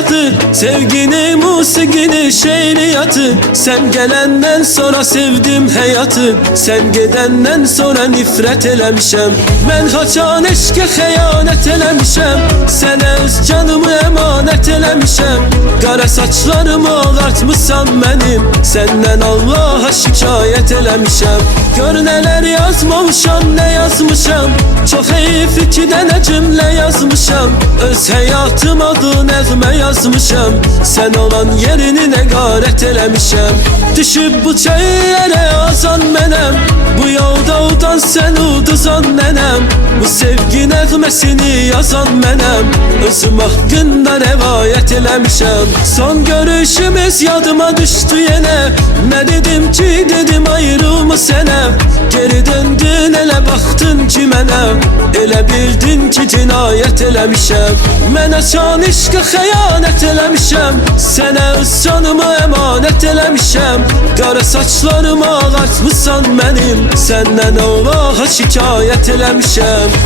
hissiyatı, sevgini, musiqini, şeiriyatı. Sen gelenden sonra sevdim hayatı, sen gedenden sonra nifret eləmişəm. Mən haçan eşqə xəyanət eləmişəm, sənə öz canımı əmanət eləmişəm. Qara saçlarımı ağartmışsan mənim, səndən Allaha şikayət eləmişəm. Gör nələr yazmamışam, nə yazmışam, çox heyif iki dənə cümlə yazmışam. Öz həyatım adı nəğmə yazmışam, sən olan yerini nəqarət eləmişəm. Düşüb bu çayı yerə azan mənəm, bu yolda udan sən uduzan nənəm. Bu sevgi nəğməsini yazan mənəm, özüm haqqında rəvayət eləmişəm. Son görüşümüz yadıma düşdü yenə, nə dedim ki dedim ayrılma sənə. Geri döndün elə baxdın ki mənə, elə bildin ki cinayət eləmişəm. Mən açan eşqə xəyanət eləmişəm, sənə öz canımı əmanət eləmişəm. Qara saçlarımı ağartmışsan mənim, səndən Allaha şikayət eləmişəm.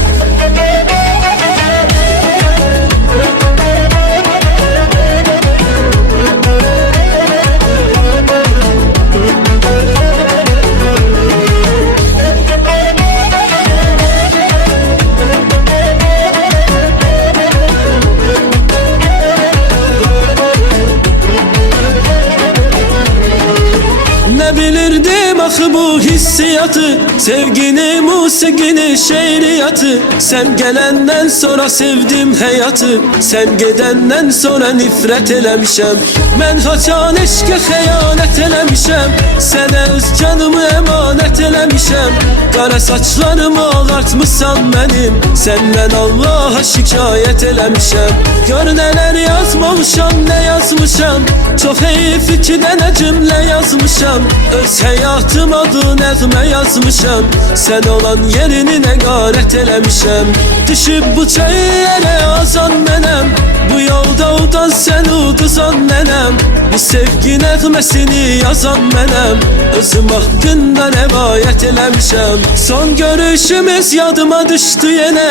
Ne bilirdim axı bu hissiyatı, sevgini, musiqini, şeiriyatı. Sen gelenden sonra sevdim hayatı, sen gedenden sonra nifret eləmişəm. Mən haçan eşqə xəyanət eləmişəm, sənə öz canımı əmanət eləmişəm. Qara saçlarımı ağartmışsan mənim, səndən Allaha şikayət eləmişəm. Gör nələr yazmamışam, nə yazmışam, çox heyif iki dənə cümlə yazmışam. Öz həyatım adı nəğmə yazmışam, sən olan yerini nəqarət eləmişəm. Düşüb bu çayı yerə azan mənəm, bu yolda udan sən uduzan nənəm. Bu sevgi nəğməsini yazan mənəm, özüm haqqında rəvayət eləmişəm. Son görüşümüz yadıma düşdü yenə,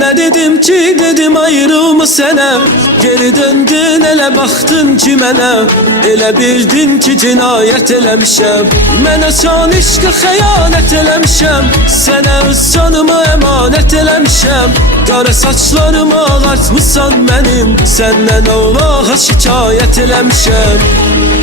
nə dedim ki dedim ayrılma sənə. Geri döndün elə baxdın ki mənə, elə bildin ki cinayət eləmişəm. Mən açan eşqə xəyanət eləmişəm, sənə öz canımı əmanət eləmişəm. Qara saçlarımı ağartmışsan mənim, səndən Allaha şikayət eləmişəm.